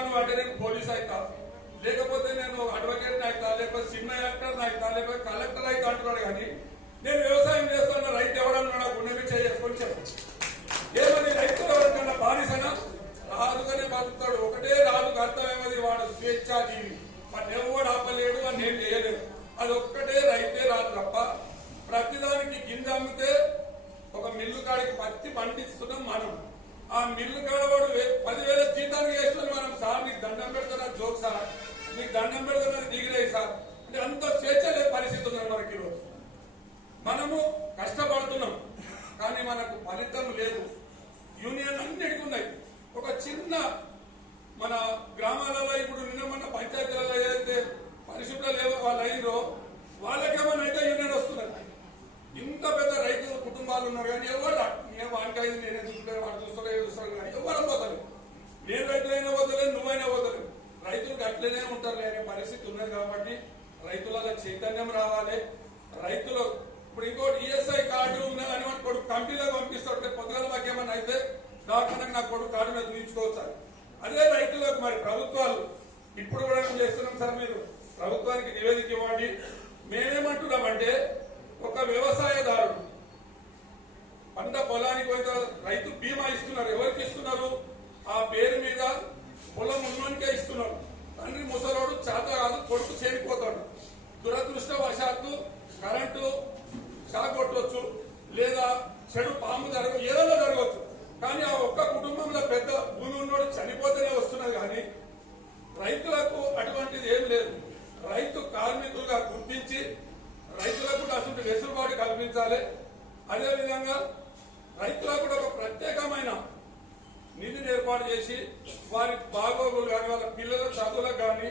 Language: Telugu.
చేస్తాను అంటే నేను పోలీస్ అవుతా, లేకపోతే నేను అడ్వకేట్ అవుతా, లేకపోతే సినిమా యాక్టర్ అవుతా, లేకపోతే కలెక్టర్ అవుతా అంటున్నాడు. కానీ నేను వ్యవసాయం చేస్తున్న రైతు ఎవరన్నా గుండె చేసుకొని చెప్పు. ఏమని రైతులు ఎవరికన్నా బానిసనా? రాజుగానే బతుకుతాడు. ఒకటే రాజుకు అర్థమేమది, వాడు స్వేచ్ఛాజీవి, వాడిని ఎవడు ఆపలేడు, అని ఏం చేయలేడు. అది ఒక్కటే రైతే రాదు తప్ప ప్రతిదానికి గింజ అమ్మితే ఒక మిల్లు కాడికి పత్తి పండిస్తున్నాం మనం. ఆ మిల్లు కాడ వాడు 10,000 జీతానికి వేస్తున్నాం మనం. సార్ నీకు దండం పెడతారా జోక్ సార్, నీకు దండం పెడతారా దిగిరే సార్ అంటే అంత స్వేచ్ఛ లేని పరిస్థితి ఉన్నది మనకి. ఈరోజు మనము కష్టపడుతున్నాం కానీ మనకు ఫలితం లేదు. యూనియన్ అన్నిటికీ ఉన్నాయి. ఒక చిన్న మన గ్రామాలలో ఇప్పుడు నిన్న మన పంచాయతీలలో ఏదైతే పరిశుభ్ర లేవో వాళ్ళు అయ్యారో వాళ్ళకేమైనా అయితే యూనియన్ వస్తున్నారు. ఇంత పెద్ద రైతు కుటుంబాలు ఉన్నారు కానీ ఎవరు నేను వాడికైదు నేనే చూసుకుంటాను, వాడు చూస్తాను కానీ ఎవరు పోతారు. నేను రైతులైనా పోతలేదు, నువ్వైనా పోతలేదు. రైతులకు అట్లనే ఉంటారు అనే పరిస్థితి ఉన్నది. కాబట్టి రైతులలో చైతన్యం రావాలి. రైతులు ఇప్పుడు ఇంకోటి ఈఎస్ఐ కార్డు ఉన్నదని మన కొడుకు కంపెనీలకు పంపిస్తుంటే పొద్దుగల మాకేమన్నా అయితే దాఖలకు నా కొడుకు కార్డు మీద చూపించుకోవచ్చు. అదే రైతులకు మరి ప్రభుత్వాలు ఇప్పుడు కూడా చేస్తున్నాం సార్, మీరు ప్రభుత్వానికి నివేదిక ఇవ్వండి. మేమేమంటున్నామంటే ఒక వ్యవసాయదారుడు పంట పొలానికి పోయిన రైతు బీమా ఇస్తున్నారు. ఎవరికి ఇస్తున్నారు? ఆ పేరు మీద పొలం ఉన్నోనికే ఇస్తున్నారు. తండ్రి ముసలోడు చేత కాదు, కొడుకు చేరిపోతాడు. దురదృష్టవశాత్తు కరెంటు షాక్ కొట్టవచ్చు, లేదా చెడు పాము ఏదైనా జరగవచ్చు. కానీ ఆ ఒక్క కుటుంబంలో పెద్ద భూమి ఉన్నోడు చనిపోతేనే వస్తున్నది. కానీ రైతులకు అటువంటిది ఏం లేదు. రైతు కార్మికులుగా గుర్తించి రైతులకు కూడా అసలు వెసులుబాటు కల్పించాలి. అదేవిధంగా రైతులకు కూడా ఒక ప్రత్యేకమైన నిధిని ఏర్పాటు చేసి వారి బాగోగులు కానీ వాళ్ళ పిల్లల చదువులకు కానీ